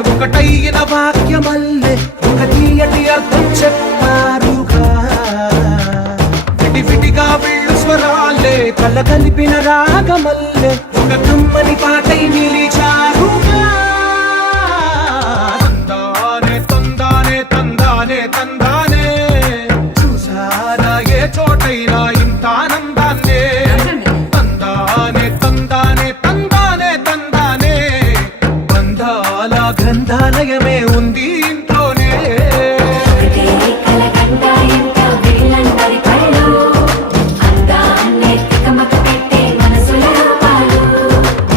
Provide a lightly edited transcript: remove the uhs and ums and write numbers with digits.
ఒకటైన వాక్యమల్లే ఒక తీయటి అర్థం చెప్పారుగా. విడివిడిగా వెళ్ళు స్వరాలే కల కలిపిన రాగమల్లే ఒక కమ్మ